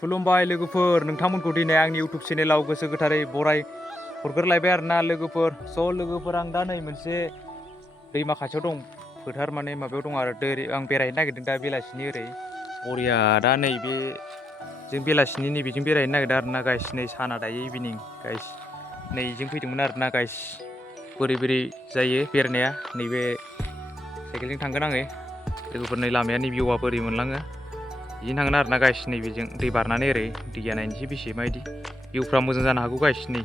खुलुमबाय लोगोफोर, नोंथांमोनखौ दिनै आंनि इउट्युब चेनेलाव गोसो गोथारै बराय हरग्रोलायबाय आरोना लोगोफोर। लोगोफोर, आं दा नै मोनसे दैमा खाथियाव दं, फोथार माने माबायाव दं आरो आं बेरायनो नागिरदों दा बेलासिनि ओरै बरिया। दा नैबे जों बेलासिनि नैबेजों बेरायनो नागिरदों आरोना गाइस। नै साना दायो इभिनिं गाइस। नै जों फैदोंमोन आरोना गाइस। बोरै बोरै जायो बेरायनाया, नैबे साइकेलजों थांगोन आङो लोगोफोर। नै लामाया नै भिउआ बोरै मोनलाङो बिदिनो थांगोन आरोना गाइस। नैबेजों दै बारनानै ओरै दैया नायनोसै बेसे माबायदि भिउफ्रा मोजां जानो हागौ गाइस। नै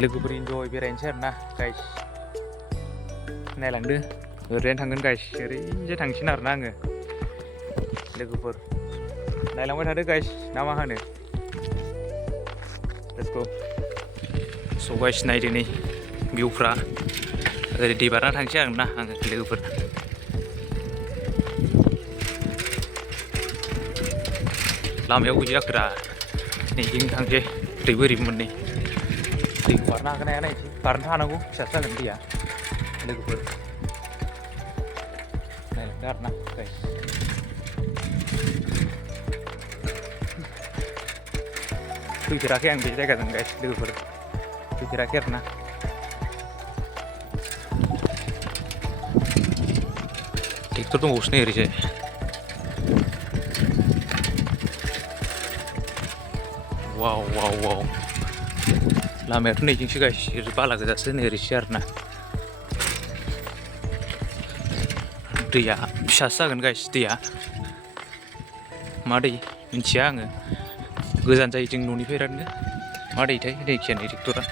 लोगोफोर इन्जय बेरायनोसै आरोना गाइस। नायलांदो, ओरैनो थांगोन गाइस, ओरैजाय थांसिगोन आरोना आङो लोगोफोर। नायलांबाय थादो गाइस, ना मा होनो? Let's go. स' गाइस नायदो नै भिउफ्रा, ओरै दै बारना थांसै आरोना आङो लोगोफोर। लामायाव गैयाखोरा, नैजों थांसै दै बोरि मोननै। दैखौ बारनो हागोन ना हाया नायनोसै, बारनोथ' हानांगौ, फिसासो जागोन दैया लोगोफोर। नायलांदो आरोना गाइस। फैफेराखै आं बे जायगाजों गाइस लोगोफोर, फैफेराखै आरोना। ट्रेक्टर दंबावोसो नै ओरैजाय। वाव वाव वाव, लामायाथ' नैजोंसो गाइस, ओरै बाला गोजासो नै ओरैसो आरोना। दैया फिसासो जागोन गाइस, दैया मा दै मिथिया आङो, गोजान जायो जों न'निफ्राय बिरादनो। मा दैथाय जायखिया नै ट्रेक्टरा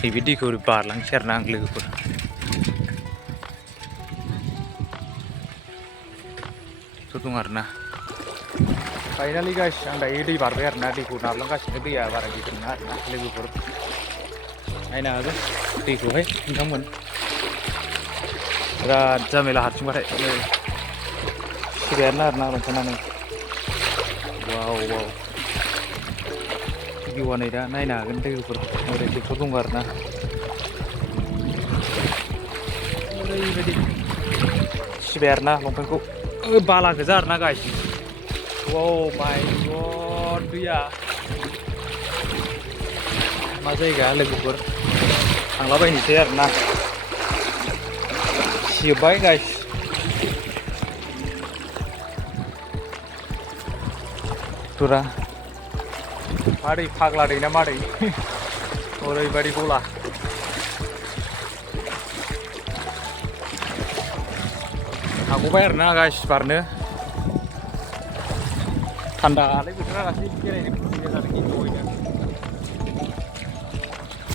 नैबे दैखौ ओरै बारलांसै आरोना आं लोगोफोर। ट्रेक्टर दं आरोना। फाइनालि गाइस, आं दायो दै बारबाय आरोना, दैखौ नारलांगासिनो। दैया बारा गिदिर नङा आरोना लोगोफोर, नायनो हागोन दैखौहाय नोंथांमोन। बिराद जामेला हारसिंबाथाय नै सिबायानो आरोना लंपेन्टआनो। वाव वाव, भिउआ नै दा नायनो हागोन लोगोफोर। ओरै ट्रेक्टर दङ आरोना, ओरैबायदि सिबाय आरोना लंपेन्टखौ, बाला गोजा आरोना गाइस। वाव माय गड, दैया मा जायगा लोगोफोर, थांलाबायनोसै आरोना। सिजोब्बाय गाइस। ट्रेक्टरा मा दै, फाग्ला दै ना मा दै ओरैबायदि गला। हागबाय आरोना गाइस बारनो। थान्दालाय बोथोरा गासै बेरायनो मोजां जादों, इन्जयनो।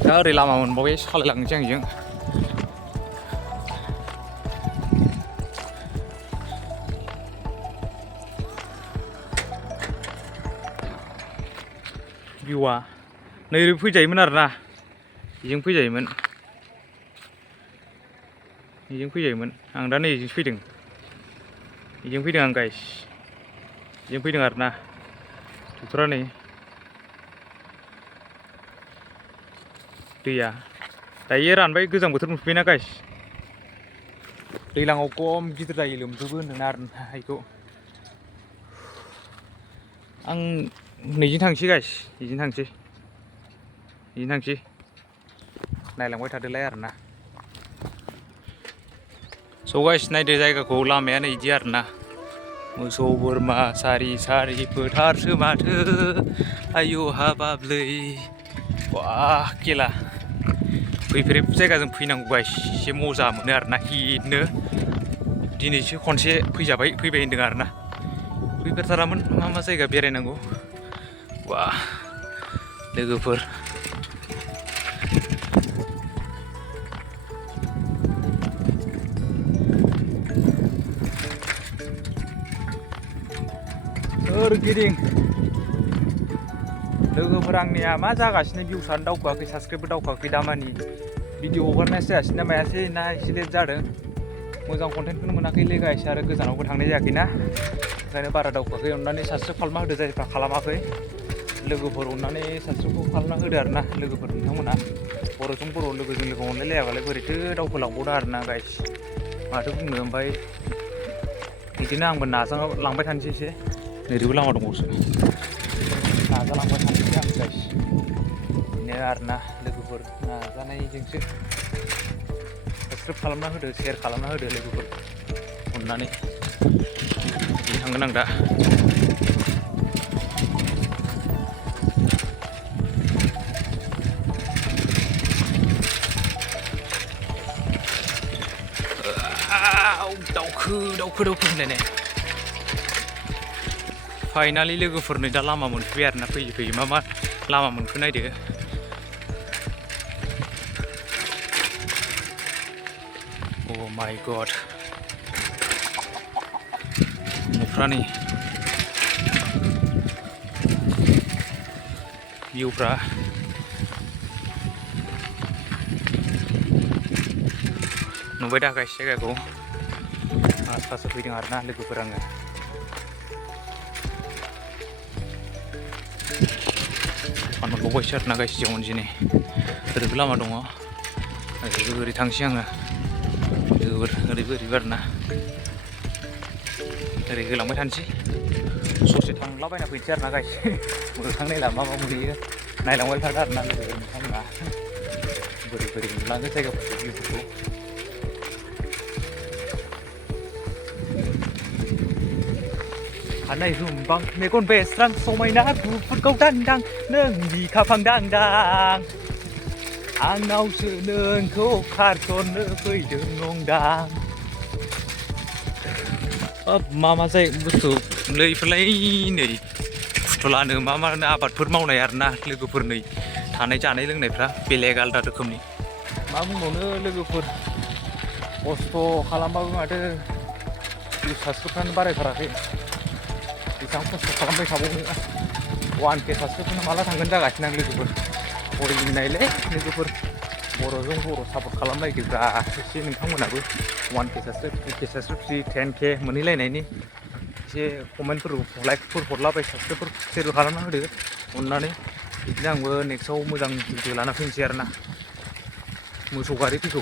दा ओरै लामा मोनबावै सालायलांनोसै आं बेजों। भिउआ नै ओरै फैजायोमोन आरोना, बेजों फैजायोमोन, बेजों फैजायोमोन। आं दा नै बेजोंसो फैदों, बेजों फैदों आं गाइस, बेजों फैदों आरोना ट्रेक्टरा। नै दैया दायो रानबाय, गोजां बोथोर मोनफैबायना गाइस। दैज्लाङाव खम गिदिर जायो, लोमजोबो होनदों आरोना बेखौ। आं नैजों थांसै गाइस, बेजों थांसै, बेजों थांसै। नायलांबाय थादोलाय आरोना। स' गाइस नायदो जायगाखौ, लामाया नै बिदि आरोना। मोसौ बोरमा सारि सारि फोथारसो माथो, आयु हाबाबलै वाह केला। फैफेरै जायगाजों फैनांगौ गाइस, एसे मजा मोनो आरोना हिटनो। दिनैसो खनसे फैजाबाय, फैबाय होनदों आरोना। फैफेरथारामोन, मा मा जायगा बेरायनांगौ वाह लोगोफोर। सोरगिदिं लोगोफोर, आंनिया मा जागासिनो, भिउसानो दावखोआखै, साबसक्राइबबो दावखोआखै दामानि। भिडिअ हगारनायासो जायासै ना मायासै ना एसे लेट जादों, मोजां कन्टेन्टखौनो मोनाखैलै गाइस। आरो गोजानावबो थांनाय जायाखैना, ओंखायनो बारा दावखोआखै। अननानै साबसक्राइब खालामना होदो जायफ्रा खालामाखै लोगोफोर, अननानै साबसक्राइबखौ खालामना होदो आरोना लोगोफोर नोंथांमोना। बर'जों बर' लोगोजों लोगो अनलायलायाबालाय बोरैथो दावखोलांबावनो आरोना गाइस, माथो बुंनो। ओमफ्राय बिदिनो आंबो नाजालांबाय थानोसै एसे। नैबो लामा दंबावोसो नाजालांबाय थानोसै आं गाइस बेनो आरोना लोगोफोर नाजानायजोंसो साबसक्राइब खालामना होदो शेयार खालामना होदो लोगोफोर अननानै बिदि थांगोन आं दा दावखो होनलायनाय फाइनालि लोगोफोर नै दा लामा मोनफैबाय आरोना फैयै मा लामा मोनखो नायदो अ माय गड न'फ्रा नै भिउफ्रा नुबाय दा गाइस जायगाखौ आसपासआव फैदों आरोना लोगोफोर आङो दखान मोनबावबायसो आरोना गाइस जियाव अनजिनै ओरैबो लामा दङ ओरै थांसै आङो ओरैबो आरोना ओरै होलांबाय थानोसै ससे थांलाबायना फैनोसै आरोना गाइस मोखां नायला मा मोनहैयो नायलांबाय थादो आरोना लोगोफोर नोंथांमोना बोरै नुलाङो जायगाफोरखौ भिउफोरखौ हानाय रुमबां मेगन बेस्रां समायना गुफुरखौ दान्दां नों बिखाफां दांदां आंनावसो नोंखौ खारसननो फैदों नंदां मा जाय बुस्थु नैफोरलाय नै फुथुलानो मा आबादफोर मावनाय आरोना लोगोफोर नै थानाय जानाय लोंनायफ्रा बेलेग आलदा रोखोमनि मा बुंबावनो लोगोफोर खस्थ' खालामबाबो माथो साबस्क्राइबफ्रानो बारायथाराखै बेसेबां खस्थ' खालामबाय थाबावनो 1K साबस्क्राइबखौनो माला थांगोन जागासिनो आं लोगोफोर फरायनायलै लोगोफोर बर'जों बर' सापर्ट खालामलायदोब्रा एसे नोंथांमोनाबो 1K subscribe 2K subscribe 10K मोनहैलायनायनि एसे कमेन्टफोरखौ लाइकफोर हरलाबाय साबस्क्राइबफोर सेयार खालामना होदो अननानै बिदिनो आंबो नेक्स्टआव मोजां भिडिअ लाना फैनोसै आरोना मोसौ गारि फैगौ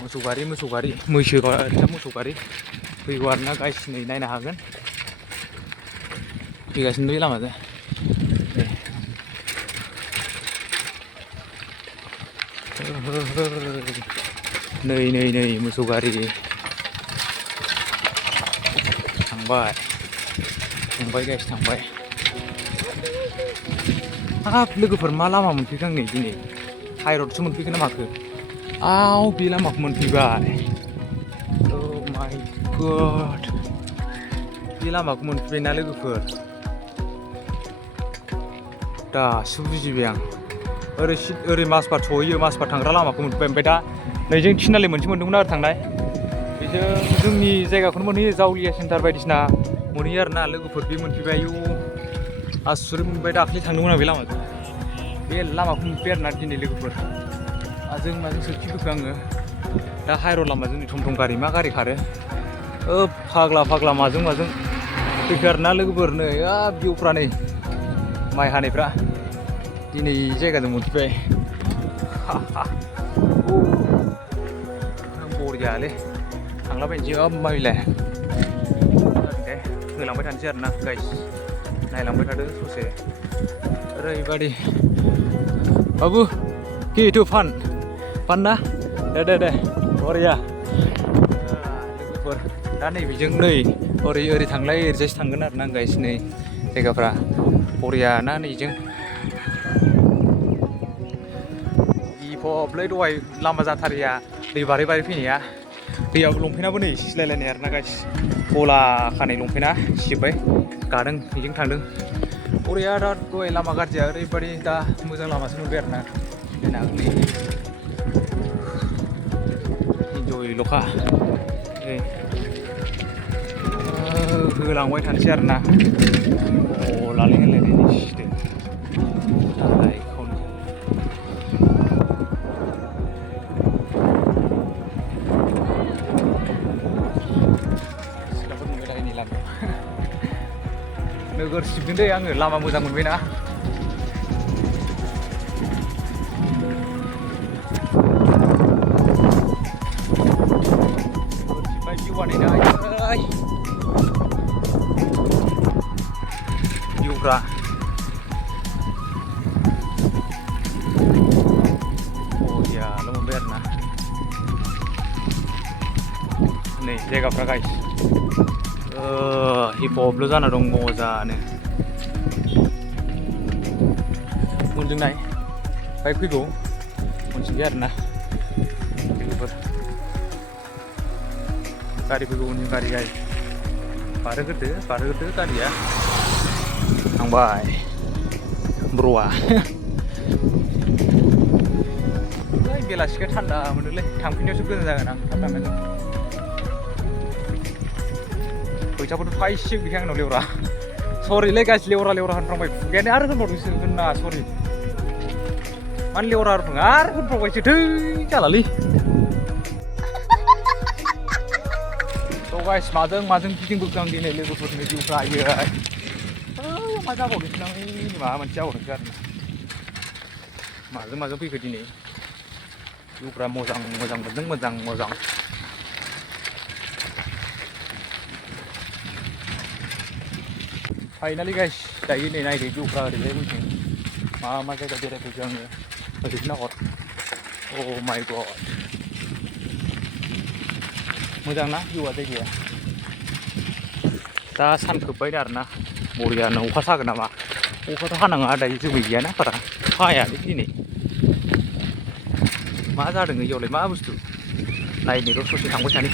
मोसौ गारि मोसौ गारि फैगौ आरोना गाइस नै नायनो हागोन फैगासिनो बै लामाजों नै मोसौ गारि थांबाय गाइस थांबाय हाब लोगोफोर मा लामा मोनफैखो आं नै दिनै हाइरडसो मोनफैखो ना माखो बे लामाखौ मोनफैबाय अ माय गड बे लामाखौ मोनफैबायना लोगोफोर दासो बुजिबाय आं ओरै माजबाद सहैयो माजबाद थांग्रा लामाखौ मोनफैबाय ओमफ्राय दा नैजों थिनालि मोनसे मोनदोंमोन आरो थांनाय बेजों जोंनि जायगाखौनो मोनहैयो जावलिया सेन्टार बायदिसिना मोनहैयो आरोना लोगोफोर बे मोनफैबाय आयौ आसुरित मोनबाय दाख्लै थांदोंमोन आं बे लामाखौ मोनफैबाय आरोना दिनै लोगोफोर माजों सोरखिबोखो आङो दा हाइरड लामाजों थम गारि मा गारि खारो फाग्ला माजों फैखो आरोना लोगोफोर नै भिउफ्रा नै माइ हानायफ्रा दिनै जायगाजों मोनफैबाय बरियालै थांलाबायनोसै माइलाय दे होलांबाय थानोसै आरोना गाइस नायलांबाय थादो ससे ओरैबादि बाबु किटु फान ना दे बरिया लोगोफोर दा नैबेजों ओरै थांलाय ओरैजायसो थांगोन आरोना गाइस नै जायगाफ्रा बरिया ना नैजों लै दहाय लामा जाथारिया दै बारै फैनाया दैयाबो लंपेन्टाबो नै सिलायलायनाय आरोना गाइस गला खानाय लंपेन्टा सिजोब्बाय गादों बेजों थांदों बरिया दा दहाय लामा गाज्रिया ओरैबादि दा मोजां लामासो मोनबाय आरोना इन्जयल'खा होलांबाय थानोसै आरोना लालै होनलायनायनि सिदो नोगोर सिबदों दे आङो लामा मोजां मोनबायना भिउफ्रा बरियाल' मोनबाय आरोना नै जायगाफ्रा गाइस हिपहपल' जाना दं मोजांनो मोनदोंनाय बाइक फैगौ मोनसिगोन आरोना लोगोफोर गारि फैगौ उननि गारि गाइस बारहोग्रोदो गारिया थांबाय ब्र'आ बेलासिखौ थान्दा मोनोलै थांफिननायावसो गोजान जागोन आं थाब थांनांगोन फैसाफोरथ' थाइसे गैखाया आंनाव लेवरा सरिलै गाइस लेवरा होनफ्रांबाय खुगायानो आरो होनबावदोंसो होननाङा सरि मानो लेवरा होनफ्राङो आरो होनफ्रांबायसो थै जालालै थ' गाइस माजों गिदिंबोखो आं दिनै लोगोफोरनि जिउफ्रा आयै मा जाबावदोंसो आं माबा मोनसे जाबावदोंसो आरो माजों फैखो दिनै भिउफ्रा मोजां मोनदों मोजां फाइनालि गाइस दायो नै नायदो भिउफ्रा ओरैजाय बुंथिं मा जायगा बेरायफैखो आङो ओरैनो नाहर अ माय गड मोजां ना भिउआ जायगाया दा सान खोब्बाय आरोना बरियानो अखा सागोन नामा अखाथ' हानाङा दायो जोमै गैयाना बारा हायालै दिनै मा जादों इयावलाय मा बुस्थु नायनो र' ससे थांबाय थानि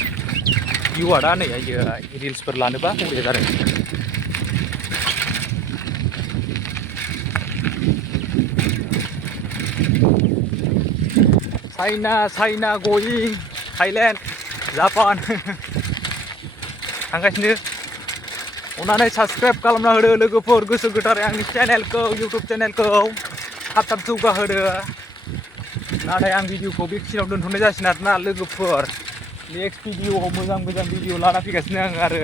भिउआ दा नै आयै रिल्सफोर लानोबा बरिया जादों चाइना गयिं थाइलेण्ड जापान थांगासिनो अननानै साबस्क्राइब खालामना होदो लोगोफोर गोसो गोथारै आंनि चेनेलखौ इउटुब चेनेलखौ थाब जौगाहोदो नाथाय आं भिडिअखौ बेखिनियाव दोनथ'नाय जासिगोन आरोना लोगोफोर नेक्स्ट भिडिअआव मोजां भिडिअ लाना फैगासिनो आं आरो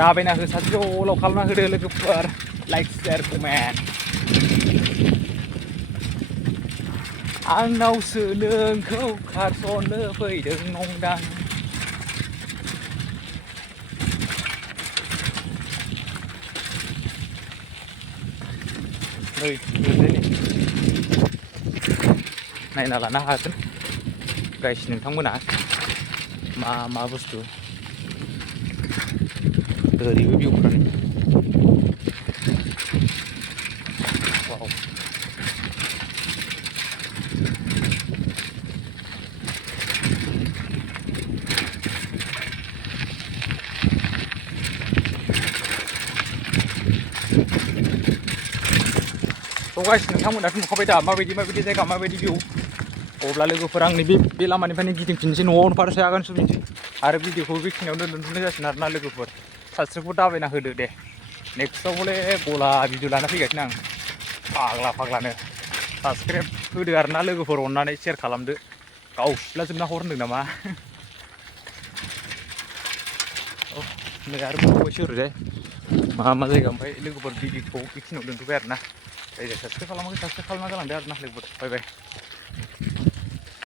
दाबायना हो साबस्क्राइब खालामना होदो लोगोफोर लाइक शेयार कमेन्ट आंनावसो नोंखौ खारस'नो फैदों नंदां नै नायना लानो हागोन गाइस नोंथांमोना मा बुस्थु ओरैबो भिउफ्रानो वाव थ' गाइस नोंथांमोनाथ' नुखाबाय दा माबायदि जायगा माबायदि भिउ अब्ला लोगोफोर आंनि बे लामानिफ्रायनो गिदिंफिननोसै न'आवनो फारसे आगान सुरफिनसै आरो भिडिअखौ बेखिनियावनो दोनथ'नाय जासिगोन आरोना लोगोफोर साबस्क्राइबखौ दाबायना होदो दे नेक्स्टआव हले गला भिडिअ लाना फैगासिनो आं फाग्लानो साबस्क्राइब होदो आरोना लोगोफोर अननानै शेयार खालामदो गावसिलाजोबना हर होनदों नामा नै आरो फैबायसो ओरैजाय मा जायगा ओमफ्राय लोगोफोर भिडिअखौ बेखिनियाव दोनथ'बाय आरोना जाय साबस्क्राइब खालामाखै साबस्क्राइब खालामना गालांदो आरोना लोगोफोर बाय बाय